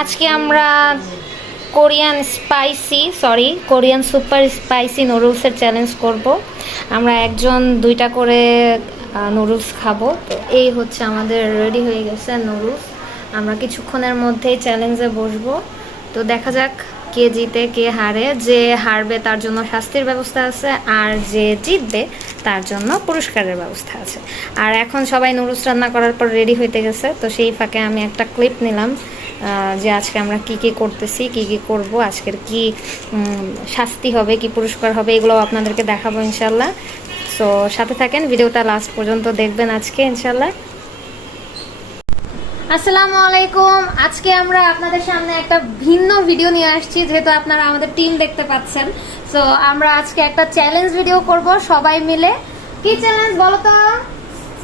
আজকে আমরা Korean super spicy নুডলসের চ্যালেঞ্জ করব। আমরা একজন 2টা করে নুডলস খাবো। তো এই হচ্ছে আমাদের রেডি হয়ে গেছে নুডলস। আমরা কিছুক্ষণের মধ্যেই চ্যালেঞ্জে বসবো। তো দেখা যাক কে জিতে কে হারে। যে হারবে তার জন্য শাস্তির ব্যবস্থা আছে, আর যে জিতবে তার জন্য পুরস্কারের ব্যবস্থা আছে। আর এখন সবাই নুডলস রান্না করার পর রেডি হইতে গেছে। তো সেই ফাঁকে আমি একটা ক্লিপ নিলাম যে আজকে আমরা কি কি করতেছি, কি কি করব, আজকের কি শাস্তি হবে, কি পুরস্কার হবে, এগুলো আপনাদেরকে দেখাবো ইনশাল্লাহ। সো সাথে থাকেন, ভিডিওটা লাস্ট পর্যন্ত দেখবেন আজকে ইনশাল্লাহ। আসসালামু আলাইকুম। আজকে আমরা আপনাদের সামনে একটা ভিন্ন ভিডিও নিয়ে আসছি, যেহেতু আপনারা আমাদের টিম দেখতে পাচ্ছেন। সো আমরা আজকে একটা চ্যালেঞ্জ ভিডিও করব সবাই মিলে। কি চ্যালেঞ্জ বলো তো?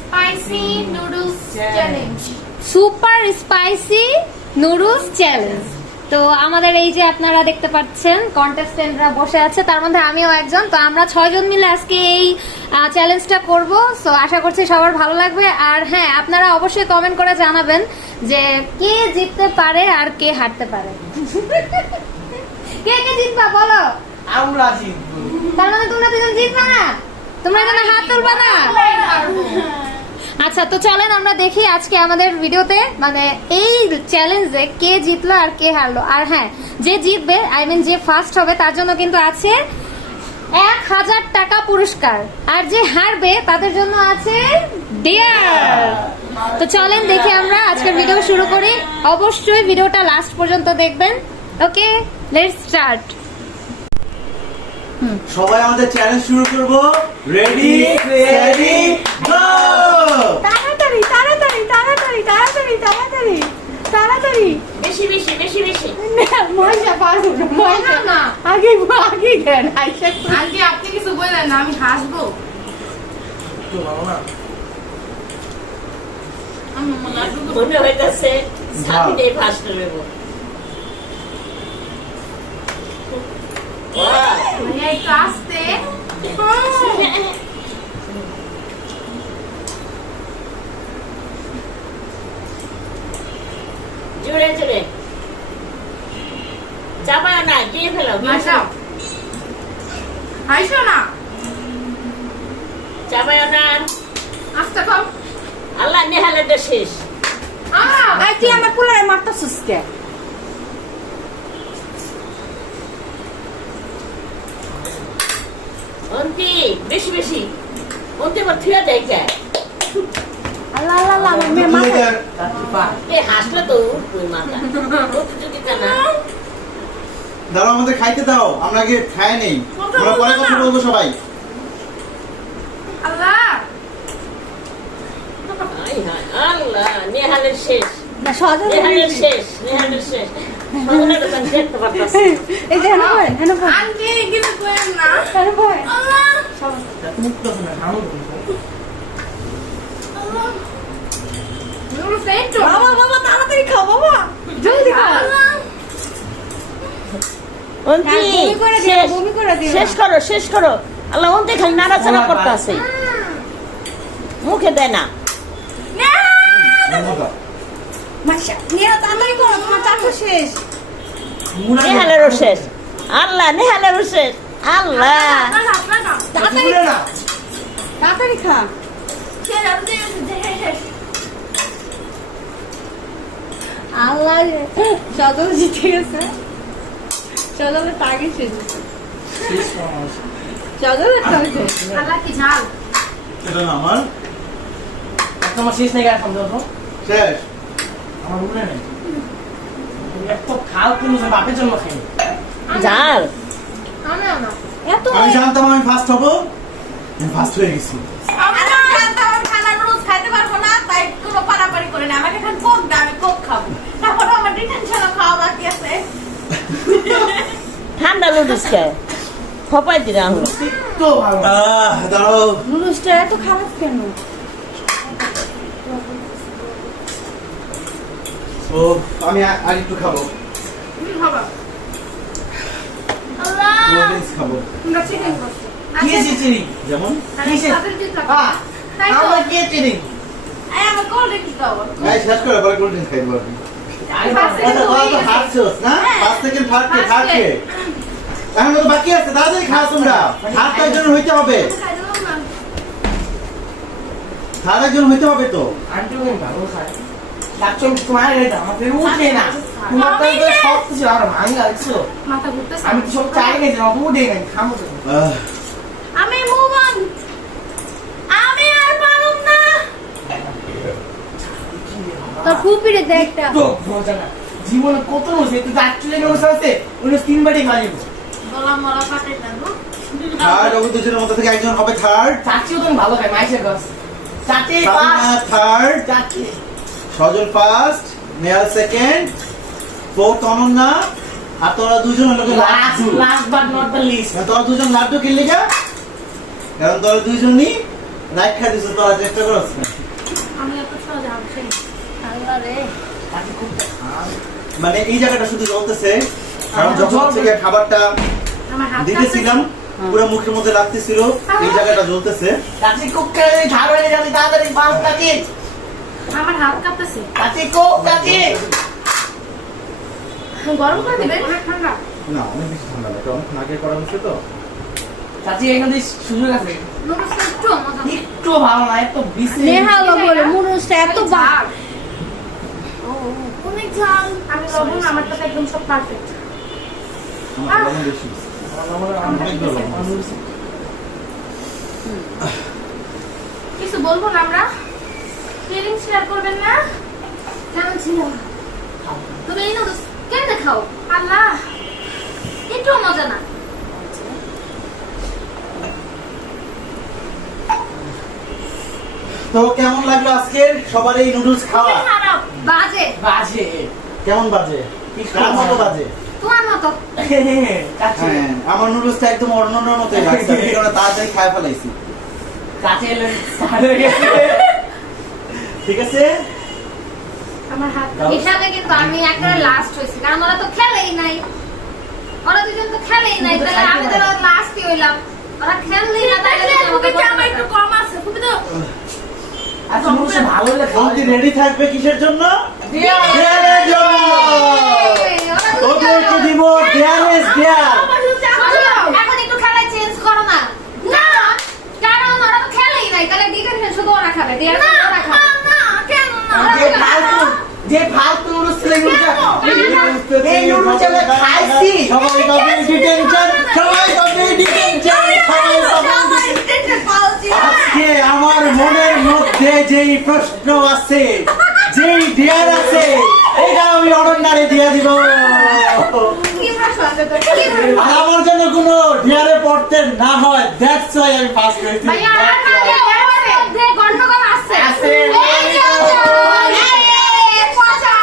Spicy noodles challenge. Super spicy noodles challenge. তো আমাদের এই যে আপনারা দেখতে পাচ্ছেন কন্টেস্টেন্টরা বসে আছে, তার মধ্যে আমিও একজন। তো আমরা 6 জন মিলে আজকে এই চ্যালেঞ্জটা করব। সো আশা করছি সবার ভালো লাগবে। আর হ্যাঁ, আপনারা অবশ্যই কমেন্ট করে জানাবেন যে কে জিততে পারে আর কে হারতে পারে। কে কে জিতবা বলো? আমরা জিতবো। তার মানে তোমরা দুজন জিতবা না? তোমরা এখানে হাত তুলবা না? আচ্ছা, তো চলেন আমরা দেখি আজকে আমাদের ভিডিওতে মানে এই চ্যালেঞ্জে কে জিতলো আর কে হারলো। আর হ্যাঁ, যে জিতবে যে ফার্স্ট হবে তার জন্য কিন্তু আছে 1000 টাকা পুরস্কার, আর যে হারবে তাদের জন্য আছে ডিয়ার। তো চলেন দেখি আমরা আজকের ভিডিও শুরু করি। অবশ্যই ভিডিওটা লাস্ট পর্যন্ত দেখবেন। ওকে, লেটস স্টার্ট। সবাই আমাদের চ্যালেঞ্জ শুরু করব। রেডি সেটি গো। তাড়াতাড়ি তাড়াতাড়ি তাড়াতাড়ি তাড়াতাড়ি তাড়াতাড়ি তাড়াতাড়ি। বেশি বেশি বেশি বেশি মজা পারবো না, মজা না। আগে আগে দেন আইসা। আন্টি আপনি কিছু বলেন না, আমি হাসবো। তো ভালো না। মনে হইতাছে সামনে ফার্স্ট নেব। মানে একটু আস্তে। জোরে জোরে চাপায় না, দিয়ে ফেলো। আইসো না, চাপায় না। আস্তে কম। আল্লাহ নেহালেটা শেষ। আই তুই আমার পোলারে মারতাছিস কে? অন্তি বেশি বেশি অন্তি আমার থুয়া দেয় কে? আল্লাহ আল্লাহ আল্লাহ, আমার মেয়ে মাথা। এ হাসলে তো তুই মাথা প্রতিযোগিতা না। দাঁড়াও, আমাদের খাইতে দাও, আমরা আগে খাই নেই, আমরা পরে কথা বলবো সবাই। আল্লাহ আয় হায় আল্লাহ, নেহালের শেষ, না সহজে নেহালের শেষ, নেহালের শেষ। সজনের দোকান দেখতে পারতাছি। এই যে হেন বল আন্টি কিছু করেন না। হেন বল আল্লাহ মুক্ত না হামু। আল্লাহ নুরু ফেন্টো। বাবা বাবা তাড়াতাড়ি খাও বাবা, জলদি খাও। অন্তি বমি করে দিও। শেষ করো শেষ করো। আল্লাহ অন্তি খালি নাড়াচাড়া করতেছে, মুখে দেয় না। মাশা নিয়া তাড়াতাড়ি করো, তোমার চাকু শেষ। নেহালেরও শেষ। আল্লাহ নেহালেরও শেষ। আল্লাহ তাড়াতাড়ি তাড়াতাড়ি খা। আল্লাহ সদল জিতে গেছে। সদলের টার্গেট শেষ হয়েছে। সদলের টার্গেট। আল্লাহ কি ঝাল। এটা না আমার তোমার শেষ নেই গায়ে সমঝো তো শেষ। আমার মনে নেই এত খাল কোনো বাপের জন্য খাইনি জাল। এত আমি জানতাম আমি ফার্স্ট হব, আমি ফার্স্ট হয়ে গেছি। আমি জানতাম আমি খানা নুডলস খাইতে পারবো না, তাই কোনো পারাপারি করে না। আমাকে এখন কোক দাও, আমি কোক খাবো। তারপর আমার ডিটেনশনও খাওয়া বাকি আছে। ঠান্ডা লুডুস খায় ফপাই দিরা হলো। তো ভালো দাঁড়াও। নুডলসটা এত খারাপ কেন? ও আমি আর একটু খাবো, খাবা। আল্লাহ কোল্ড ড্রিঙ্কস খাবো। আমরা চিকেন করছি। কি চিচিরি যেমন কিসে তাদের জিতলা। তাই তো কি চিচিরি আমার কোল্ড ড্রিঙ্কস দাও। গাই শেষ করে পরে কোল্ড ড্রিঙ্কস খাইতে পারবি। আচ্ছা তোরা তো হারছোস না 5 সেকেন্ড থার্ড কে এখন তো বাকি আছে তাড়াতাড়ি খাও তোমরা হাত একজন হইতে হবে হাত একজন হইতে হবে তো আন্টি কিন্তু ভালো খায় ডাক্তার তোমার এটা আমাদের উঠে না তোমার তো সব কিছু আর ভাঙা আছে মাথা ঘুরতেছে আমি তো সব চাই গেছি না উঠে নাই খামো তো আমি মুভ অন আমি আর পারুম না তোর ফুপিরে দেখ একটা তো মজা না জীবনে কত হয়েছে তুই ডাক্তার অনুসার আছে উনি 3 বাটি খাইব গলা মলা ফাটে না থার্ড ওই দুজনের মধ্যে থেকে একজন হবে থার্ড চাচিও তো ভালো খায় মাইসের গাছ চাচি সাবিনা থার্ড চাচি Sajal first Nehal second fourth Ananya আর তোরা দুজন হলো last Laddu last but not the least তোরা দুজন লাড্ডু কিনলি গা কারণ তোরা দুজনই লাইক খাই দিছিস তোরা চেষ্টা করছ না আমি এত সহজে হাসি আল্লাহ রে চাচি খুব মানে এই জায়গাটা শুধু জ্বলতেছে কারণ যখন থেকে খাবারটা আমার হাত দিতেছিলাম পুরো মুখের মধ্যে লাগতেছিল এই জায়গাটা জ্বলতেছে চাচি খুব খেলে ঝাড় হয়ে যাবে তাড়াতাড়ি পাঁচ চাচি আমার হাত কাঁপতেছে চাচি খুব চাচি গরম করে দিবেন অনেক ঠান্ডা না অনেক বেশি ঠান্ডা লাগে অনেক আগে করা হচ্ছে তো চাচি এখানে সুযোগ আছে নুডলসটা একটু মজা একটু ভালো না এত বেশি নেহাল বলে মুরুসটা এত বাক অনেক ঝাল আমি লবণ আমারটা তো একদম সব পারফেক্ট আমার লবণ বেশি কিছু বলবো না আমরা ফিলিং শেয়ার করবেন না কেমন ছিল তুমি এই নুডলস কেন খাও আল্লাহ একটু মজা না তো কেমন লাগলো আজকে সবার এই নুডলস খাওয়া খারাপ বাজে বাজে কেমন বাজে কার মতো বাজে তোমার মতো চাচি হ্যাঁ আমার নুডলসটা একদম অন্যর মতোই লাগছে আমি কারণ তাড়াতাড়ি খাই ফেলাইছি চাচি এলেন স্টার্ট হয়ে গেছে ঠিক আছে আমার হাত হিসাবে কিন্তু আমি একেবারে লাস্ট হয়েছি কারণ ওরা তো খেলেই নাই ওরা দুজন তো খেলেই নাই তাহলে আমি তো লাস্টই হইলাম ওরা খেললেই না তাহলে খুবই আমার একটু কম আছে খুবই তো আচ্ছা মুখে ভালো লাগে জলদি রেডি থাকবে কিসের জন্য দেয়ালের জন্য ওদেরকে দিব দেয়ালের দেয়াল এখন একটু খেলা চেঞ্জ করো না না কারণ ওরা তো খেলেই নাই তাহলে ডিফেন্স শুধু ওরা খাবে দেয়াল ওরা খাবে যে ফালতু নুডলস ছিল এই নুডলস খাইছি সবাই কমিউনিটি টেনশন সবাই কমিউনিটি টেনশন সবাই আজকে আমার মনের মধ্যে যেই প্রশ্ন আছে যেই ডিয়ার আছে এটা আমি অনন্যারে দিয়ে দিব কি প্রশ্ন আছে তো কি প্রশ্ন? আর আমার জন্য কোনো ডিয়ারে পড়তে না হয় দ্যাটস ওয়াই আমি পাস করেছি ভাইয়া আর না এর মধ্যে গন্ডগোল আছে আছে। এই যে এই পচা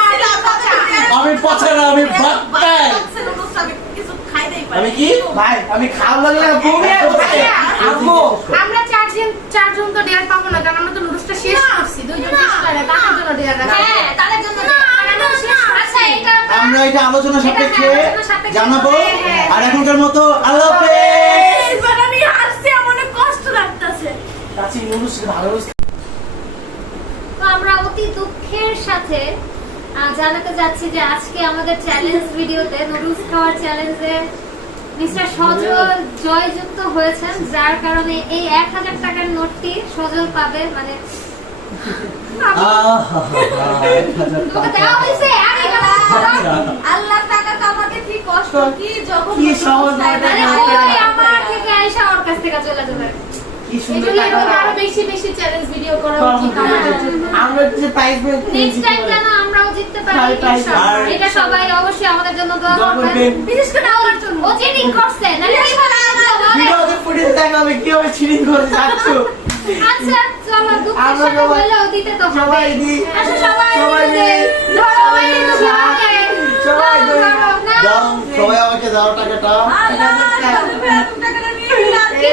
আমি পছন্দ না আমি বাক্কাই আমি কি ভাই আমি খাওয়া লাগলে বমি আসছে আম্মু আমরা চারজন তো ডেয়ার পাবো না কারণ আমরা তো নুডলসটা শেষ করছি দুইজন শেষ করে তার জন্য ডেয়ার রাখা হ্যাঁ তাদের জন্য আচ্ছা এটা আমরা এটা আলোচনা সাপেক্ষে এটা আলোচনা সাপেক্ষে জানাবো হ্যাঁ। আর এখনকার মতো আল্লাহ হাফেজ এবার আমি হাসছি আমার অনেক কষ্ট লাগতেছে চাচি নুডলস ভালো তো আমরা অতি দুঃখের সাথে জানাতে যাচ্ছি যে আজকে আমাদের চ্যালেঞ্জ ভিডিওতে নুডলস খাওয়ার চ্যালেঞ্জে মিস্টার সজল জয়যুক্ত হয়েছেন যার কারণে এই 1000 টাকার নোটটি সজল পাবে মানে তোমাকে দেওয়া হয়েছে আল্লাহ টাকা কামাতে কি কষ্ট কি যখন কি সহজ নয় মানে টাকা। ওই আমার থেকে আইসা ওর কাছ থেকে চলে যাবে কি সুন্দর এজন্য টাকা এরকম আরো বেশি বেশি চ্যালেঞ্জ ভিডিও করা উচিত আমাদের জন্য আমরা যে প্রাইজ নেক্সট টাইম যেন আমরাও জিততে পারি পারি, পারি। ইনশাআল্লাহ। আর- এটা সবাই অবশ্যই আমাদের জন্য দোয়া দোয়া করবেন করবেন। বিশেষ করে আমার জন্য ও চিটিং করছে নাকি কিভাবে ভিডিওতে ফুটেজ দেখাবে কিভাবে চিটিং করে যাচ্ছ আচ্ছা চলো দুঃখের আমরা সাথে সবাই- বললেও দিতে তো হবে সবাই দিই। আচ্ছা সবাই সবাই মিলে মিলে। ধরো সবাই কিন্তু সবাইকে সবাই ধরো, ধরে। ধরো, না। দাও সবাই আমাকে দাও টাকাটা কি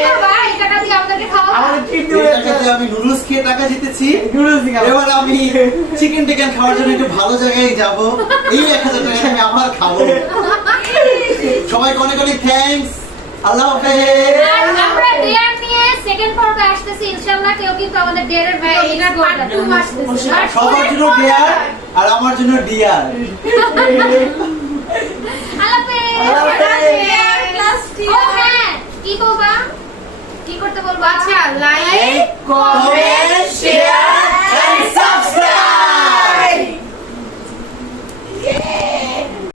করবা? এই টাকা দিয়ে আমাদেরকে খাওয়াবা? আমাদের ট্রিট এই টাকাতে আমি নুডলস খেয়ে টাকা জিতেছি নুডলস দিকে এবার আমি চিকেন টিকেন খাওয়ার জন্য একটু ভালো জায়গায় যাব এই 1000 টাকা আমি আবার খাবো সবাইকে অনেক অনেক থ্যাঙ্কস আল্লাহ হাফেজ আর আমরা ডিয়ার নিয়ে সেকেন্ড পর্বে আসতেছি ইনশাআল্লাহ। কেউ কিন্তু আমাদের ডেয়ারের ভিডিও মিস করবে না। সবার জন্য ডিয়ার আর আমার জন্য ডিয়ার। আল্লাহ হাফেজ। ও হ্যাঁ, কি বলবা? কি করতে বলবো? আচ্ছা, like, comment, share and subscribe.